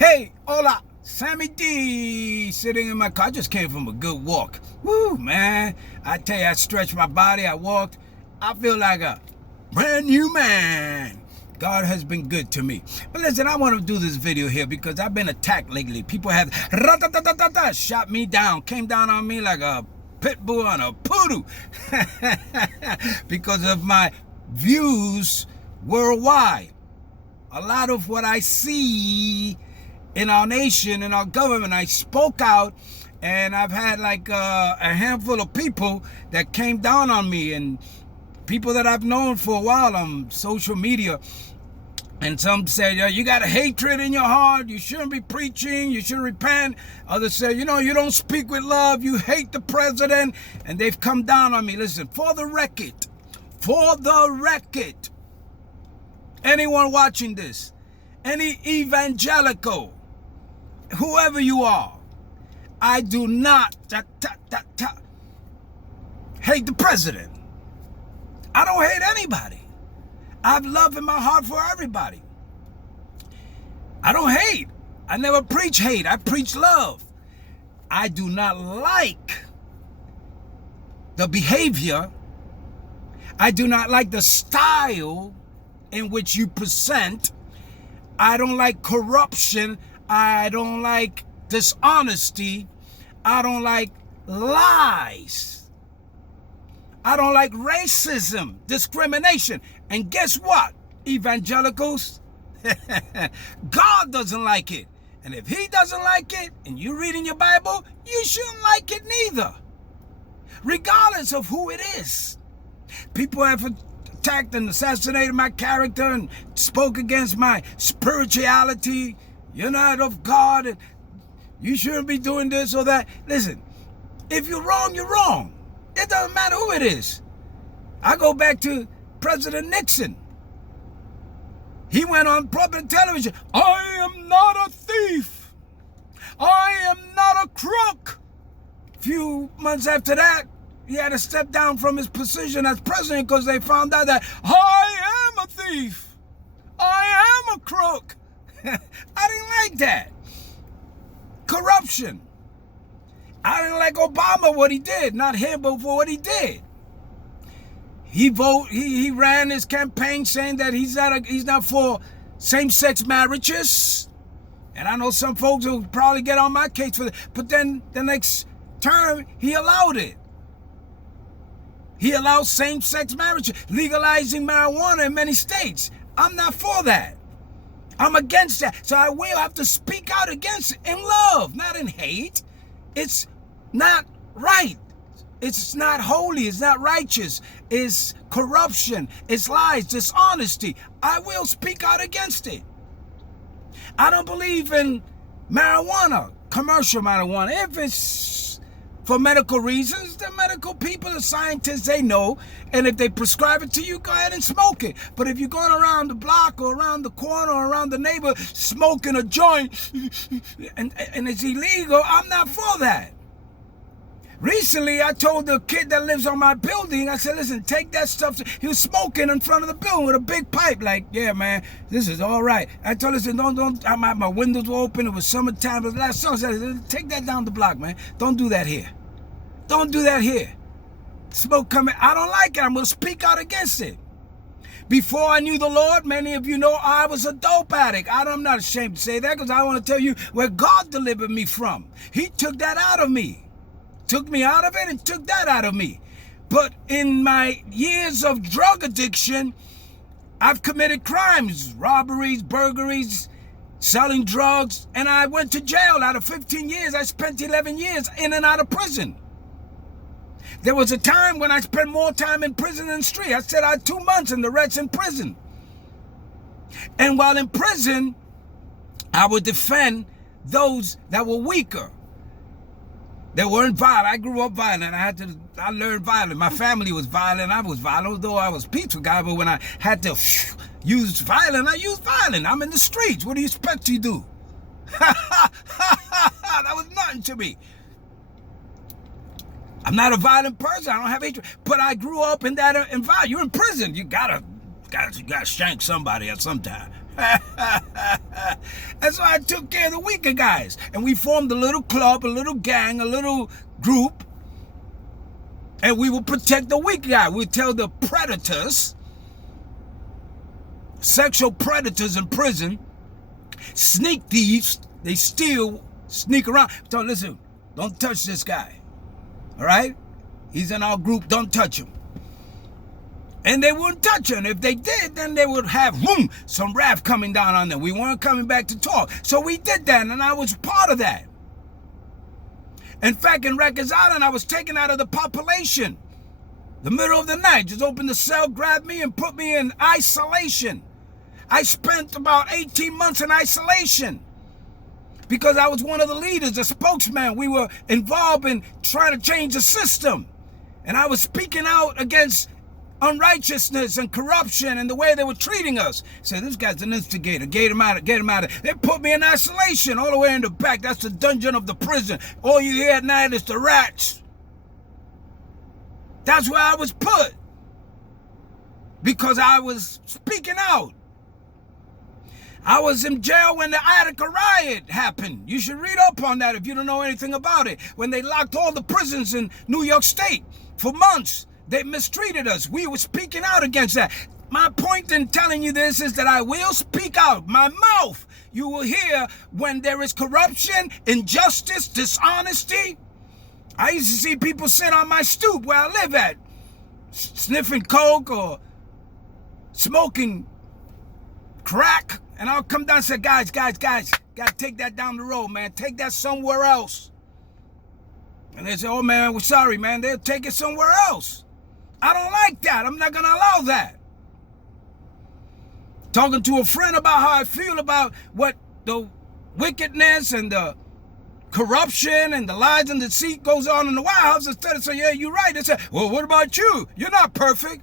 Hey, hola, Sammyd, sitting in my car. I just came from a good walk. Woo, man. I tell you, I stretched my body, I walked. I feel like a brand new man. God has been good to me. But listen, I want to do this video here because I've been attacked lately. People have shot me down, came down on me like a pit bull on a poodle because of my views worldwide. A lot of what I see in our nation, in our government, I spoke out, and I've had like a handful of people that came down on me, and people that I've known for a while on social media. And some said, you got a hatred in your heart, you shouldn't be preaching, you should repent. Others said, you don't speak with love, you hate the president. And they've come down on me. Listen, for the record, anyone watching this, any evangelical, whoever you are, I do not hate the president. I don't hate anybody. I have love in my heart for everybody. I don't hate. I never preach hate. I preach love. I do not like the behavior. I do not like the style in which you present. I don't like corruption. I don't like dishonesty. I don't like lies. I don't like racism, discrimination. And guess what, evangelicals? God doesn't like it. And if he doesn't like it, and you read in your Bible, you shouldn't like it neither. Regardless of who it is. People have attacked and assassinated my character and spoke against my spirituality. You're not of God, and you shouldn't be doing this or that. Listen, if you're wrong, you're wrong. It doesn't matter who it is. I go back to President Nixon. He went on public television. I am not a thief. I am not a crook. A few months after that, he had to step down from his position as president because they found out that I am a thief. I am a crook. I didn't like that. Corruption. I didn't like Obama, what he did. Not him, but for what he did. He ran his campaign saying that he's not for same-sex marriages. And I know some folks will probably get on my case for that. But then the next term, he allowed it. He allowed same-sex marriage, legalizing marijuana in many states. I'm not for that. I'm against that. So I will have to speak out against it in love, not in hate. It's not right. It's not holy. It's not righteous. It's corruption. It's lies, dishonesty. I will speak out against it. I don't believe in marijuana, commercial marijuana. If it's for medical reasons, the medical people, the scientists, they know. And if they prescribe it to you, go ahead and smoke it. But if you're going around the block or around the corner or around the neighbor smoking a joint and it's illegal, I'm not for that. Recently, I told the kid that lives on my building, I said, listen, take that stuff. He was smoking in front of the building with a big pipe. Like, yeah, man, this is all right. I told him, don't, my windows were open. It was summertime. It was last summer. I said, take that down the block, man. Don't do that here. Don't do that here. Smoke coming. I don't like it. I'm going to speak out against it. Before I knew the Lord, many of you know I was a dope addict. I'm not ashamed to say that because I want to tell you where God delivered me from. He took that out of me. Took me out of it and took that out of me. But in my years of drug addiction, I've committed crimes, robberies, burglaries, selling drugs, and I went to jail. Out of 15 years, I spent 11 years in and out of prison. There was a time when I spent more time in prison than the street. I said I had 2 months and the rest in prison. And while in prison, I would defend those that were weaker. They weren't violent. I grew up violent. I learned violent. My family was violent. I was violent, though I was a peaceful guy. But when I had to use violence, I used violence. I'm in the streets. What do you expect to do? That was nothing to me. I'm not a violent person. I don't have hatred. But I grew up in that environment. You're in prison. You gotta shank somebody at some time. That's why I took care of the weaker guys. And we formed a little club, a little gang, a little group. And we will protect the weak guy. We tell the predators, sexual predators in prison, sneak thieves, they steal, sneak around. So listen, don't touch this guy. All right? He's in our group, don't touch him. And they wouldn't touch him. If they did, then they would have, some wrath coming down on them. We weren't coming back to talk. So we did that, and I was part of that. In fact, in Rikers Island, I was taken out of the population. The middle of the night, just opened the cell, grabbed me, and put me in isolation. I spent about 18 months in isolation because I was one of the leaders, a spokesman. We were involved in trying to change the system. And I was speaking out against unrighteousness and corruption and the way they were treating us. Said, this guy's an instigator. Get him out. Get him out. They put me in isolation all the way in the back. That's the dungeon of the prison. All you hear at night is the rats. That's where I was put because I was speaking out. I was in jail when the Attica riot happened. You should read up on that if you don't know anything about it. When they locked all the prisons in New York State for months. They mistreated us. We were speaking out against that. My point in telling you this is that I will speak out. My mouth, you will hear when there is corruption, injustice, dishonesty. I used to see people sit on my stoop where I live at, sniffing coke or smoking crack. And I'll come down and say, guys, gotta take that down the road, man. Take that somewhere else. And they say, oh, man, we're sorry, man. They'll take it somewhere else. I don't like that. I'm not going to allow that. Talking to a friend about how I feel about what the wickedness and the corruption and the lies and deceit goes on in the White House, instead of saying, yeah, you're right. They say, well, what about you? You're not perfect.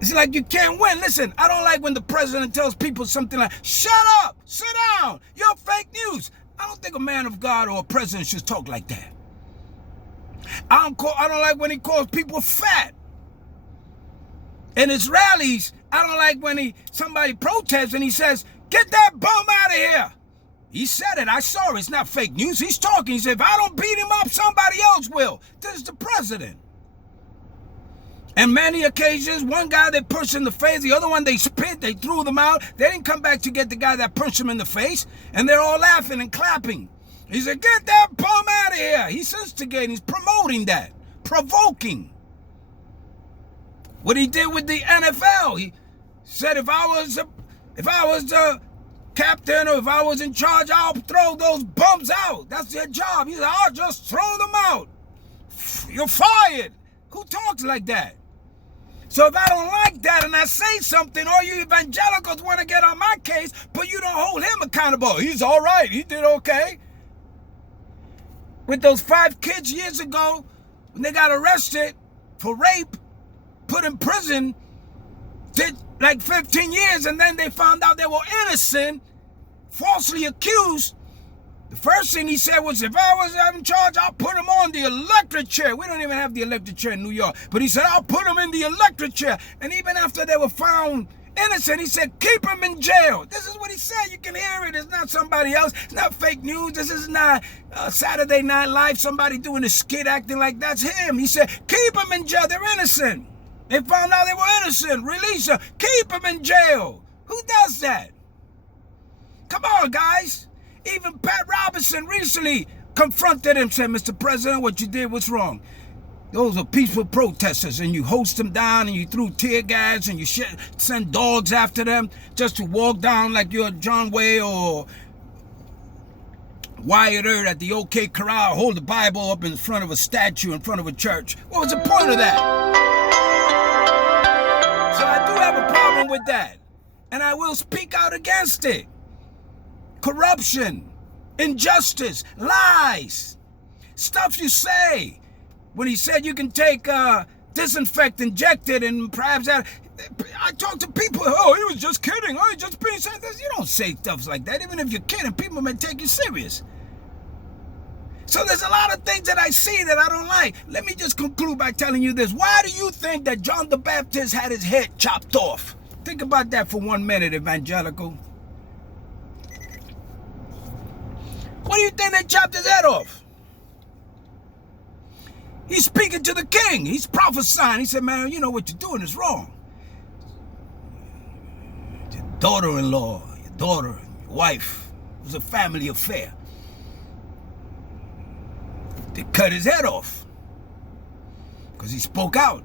It's like you can't win. Listen, I don't like when the president tells people something like, shut up, sit down, you're fake news. I don't think a man of God or a president should talk like that. I don't like when he calls people fat. In his rallies, I don't like when somebody protests and he says, get that bum out of here. He said it. I saw it. It's not fake news. He's talking. He said, if I don't beat him up, somebody else will. This is the president. And many occasions, one guy they pushed in the face, the other one they spit, they threw them out. They didn't come back to get the guy that punched him in the face. And they're all laughing and clapping. He said, get that bum out of here. He's instigating, he's promoting that, provoking. What he did with the NFL, he said, if I was the captain or if I was in charge, I'll throw those bums out. That's their job. He said, I'll just throw them out. You're fired. Who talks like that? So if I don't like that and I say something, all you evangelicals want to get on my case, but you don't hold him accountable. He's all right. He did okay. With those 5 kids years ago, when they got arrested for rape, put in prison, did like 15 years, and then they found out they were innocent, falsely accused. The first thing he said was, if I was in charge, I'll put him on the electric chair. We don't even have the electric chair in New York. But he said, I'll put him in the electric chair. And even after they were found innocent, he said, keep him in jail. This is what he said. You can hear it. It's not somebody else. It's not fake news. This is not Saturday Night Live, somebody doing a skit acting like that's him. He said, keep him in jail. They're innocent. They found out they were innocent. Release them. Keep them in jail. Who does that? Come on, guys. Even Pat Robertson recently confronted him, said, Mr. President, what you did was wrong. Those are peaceful protesters, and you host them down, and you threw tear gas, and you send dogs after them just to walk down like you're John Way or Wyatt Earp at the OK Corral, hold the Bible up in front of a statue in front of a church. What was the point of that? So I do have a problem with that, and I will speak out against it. Corruption, injustice, lies, stuff you say. When he said you can take disinfect, inject it, and perhaps that, I talk to people, oh, he was just kidding. Oh, he just being serious. You don't say stuff like that. Even if you're kidding, people may take you serious. So there's a lot of things that I see that I don't like. Let me just conclude by telling you this. Why do you think that John the Baptist had his head chopped off? Think about that for 1 minute, evangelical. What do you think they chopped his head off? He's speaking to the king. He's prophesying. He said, man, you know what you're doing is wrong. Your daughter-in-law, your daughter, your wife, it was a family affair. They cut his head off because he spoke out.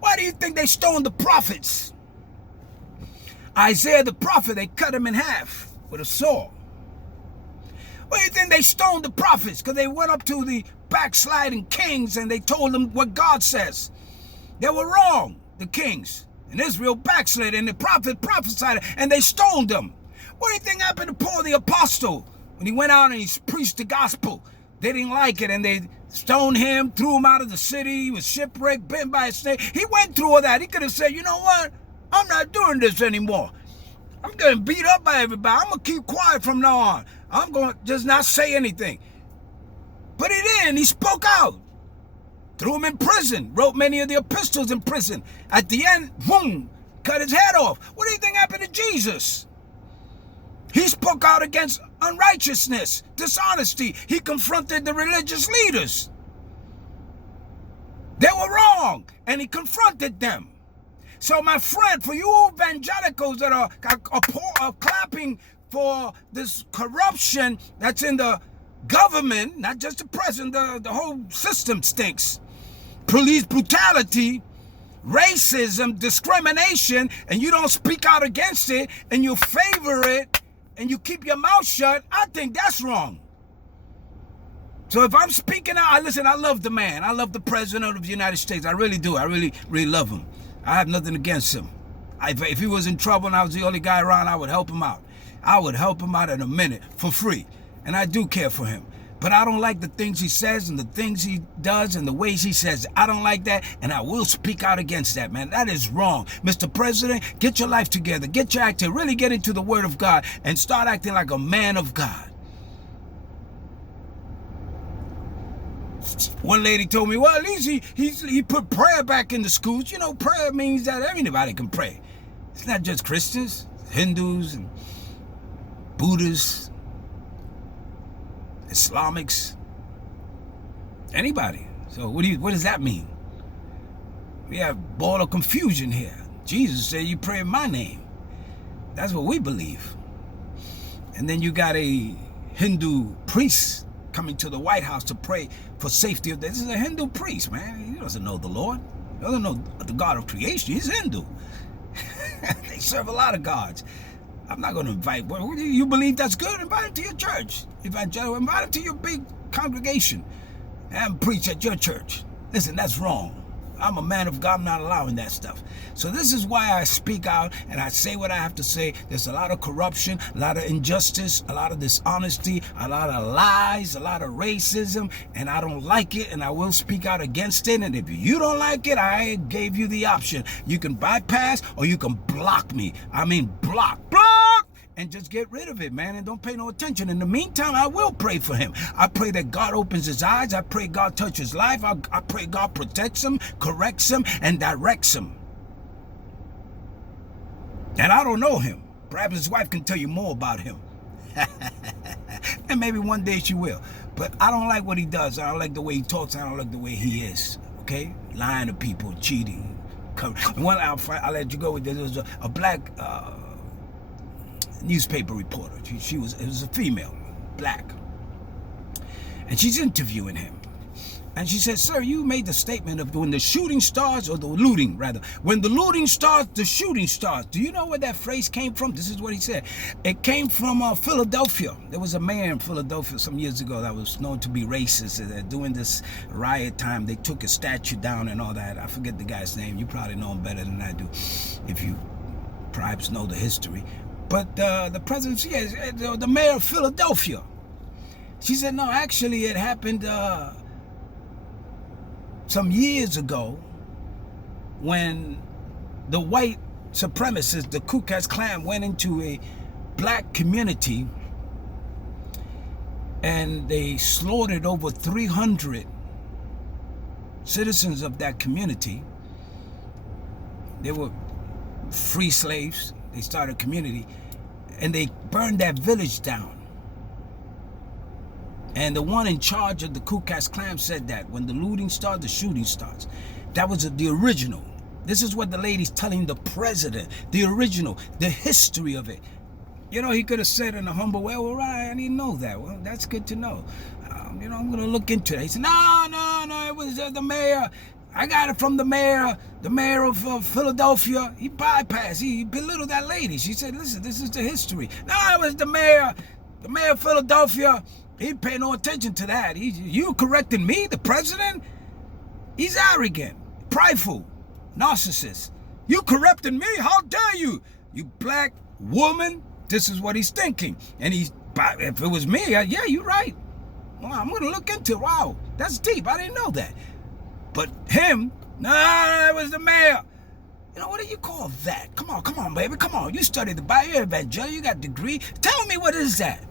Why do you think they stoned the prophets? Isaiah the prophet, they cut him in half with a sword. Why do you think they stoned the prophets? Because they went up to the backsliding kings and they told them what God says. They were wrong, the kings. And Israel backslid and the prophet prophesied and they stoned them. What do you think happened to Paul the apostle when he went out and he preached the gospel? They didn't like it and they stoned him, threw him out of the city. He was shipwrecked, bitten by a snake. He went through all that. He could have said, you know what? I'm not doing this anymore. I'm getting beat up by everybody. I'm going to keep quiet from now on. I'm going to just not say anything. But he didn't. He spoke out. Threw him in prison. Wrote many of the epistles in prison. At the end, boom, cut his head off. What do you think happened to Jesus? He spoke out against unrighteousness, dishonesty. He confronted the religious leaders. They were wrong, and he confronted them. So, my friend, for you evangelicals that are clapping for this corruption that's in the government, not just the president, the whole system stinks. Police brutality, racism, discrimination, and you don't speak out against it, and you favor it, and you keep your mouth shut, I think that's wrong. So if I'm speaking out, listen, I love the man. I love the president of the United States. I really do. I really, really love him. I have nothing against him. If he was in trouble and I was the only guy around, I would help him out. I would help him out in a minute for free. And I do care for him. But I don't like the things he says and the things he does and the ways he says it. I don't like that, and I will speak out against that, man. That is wrong. Mr. President, get your life together. Get your act together. Really get into the Word of God and start acting like a man of God. One lady told me, well, at least he put prayer back in the schools. You know, prayer means that anybody can pray. It's not just Christians, Hindus, and Buddhists, Islamics, anybody. So what does that mean? We have ball of confusion here. Jesus said, you pray in my name. That's what we believe. And then you got a Hindu priest coming to the White House to pray for safety of this. This is a Hindu priest, man. He doesn't know the Lord. He doesn't know the God of creation. He's Hindu. They serve a lot of gods. I'm not going to invite. You believe that's good? Invite him to your church. Invite him to your big congregation and preach at your church. Listen, that's wrong. I'm a man of God. I'm not allowing that stuff. So this is why I speak out and I say what I have to say. There's a lot of corruption, a lot of injustice, a lot of dishonesty, a lot of lies, a lot of racism, and I don't like it, and I will speak out against it. And if you don't like it, I gave you the option. You can bypass or you can block me. I mean block. And just get rid of it, man, and don't pay no attention. In the meantime, I will pray for him. I pray that God opens his eyes. I pray God touches his life. I pray God protects him, corrects him, and directs him. And I don't know him. Perhaps his wife can tell you more about him. And maybe one day she will. But I don't like what he does. I don't like the way he talks. I don't like the way he is, okay? Lying to people, cheating. One, I'll let you go with this. There was a black newspaper reporter. It was a female, black, and she's interviewing him, and she said, "Sir, you made the statement of when the shooting starts, or the looting rather. When the looting starts, the shooting starts. Do you know where that phrase came from?" This is what he said. It came from Philadelphia. There was a mayor in Philadelphia some years ago that was known to be racist. During this riot time, they took a statue down and all that. I forget the guy's name. You probably know him better than I do, if you perhaps know the history. But the president, the mayor of Philadelphia, she said, no, actually it happened some years ago when the white supremacists, the Ku Klux Klan, went into a black community and they slaughtered over 300 citizens of that community. They were free slaves. They started a community, and they burned that village down. And the one in charge of the Ku Klux Klan said that when the looting starts, the shooting starts. That was the original. This is what the lady's telling the president, the original, the history of it. You know, he could have said in a humble way, well, right, I didn't know that. Well, that's good to know. You know, I'm going to look into it. He said, no, it was the mayor. I got it from the mayor of Philadelphia. He bypassed, he belittled that lady. She said, listen, this is the history. No, it was the mayor of Philadelphia. He paid no attention to that. You correcting me, the president? He's arrogant, prideful, narcissist. You corrupting me? How dare you? You black woman? This is what he's thinking. And if it was me, yeah, you're right. Well, I'm going to look into it. Wow, that's deep. I didn't know that. But him, nah, it was the mayor. You know, what do you call that? Come on, baby. Come on. You studied the Bible, you're evangelical, you got a degree. Tell me, what is that?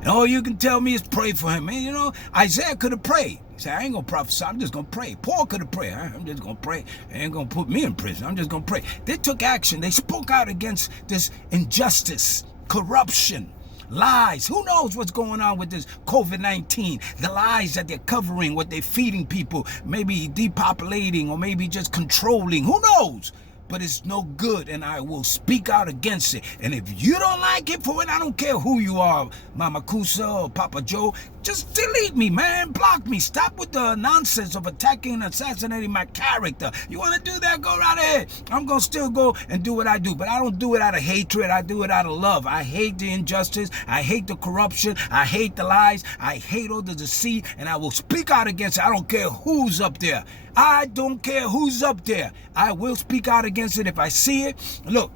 And all you can tell me is pray for him. Man, you know, Isaiah could have prayed. He said, I ain't going to prophesy. I'm just going to pray. Paul could have prayed. I'm just going to pray. They ain't going to put me in prison. I'm just going to pray. They took action. They spoke out against this injustice, corruption, lies. Who knows what's going on with this COVID-19? The lies that they're covering, what they're feeding people, maybe depopulating or maybe just controlling. Who knows? But it's no good, and I will speak out against it. And if you don't like it for it, I don't care who you are, Mama Kusa or Papa Joe, just delete me, man. Block me. Stop with the nonsense of attacking and assassinating my character. You want to do that? Go right ahead. I'm going to still go and do what I do, but I don't do it out of hatred. I do it out of love. I hate the injustice. I hate the corruption. I hate the lies. I hate all the deceit, and I will speak out against it. I don't care who's up there. I don't care who's up there. I will speak out against it if I see it. Look,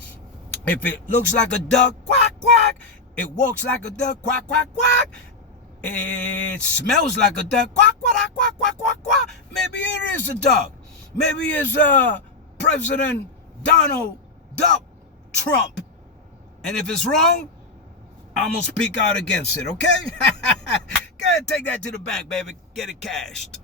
if it looks like a duck, quack, quack. It walks like a duck, quack, quack, quack. It smells like a duck, quack, quack, quack, quack, quack, quack. Maybe it is a duck. Maybe it's President Donald Duck Trump. And if it's wrong, I'm going to speak out against it, okay? Go ahead, take that to the bank, baby. Get it cashed.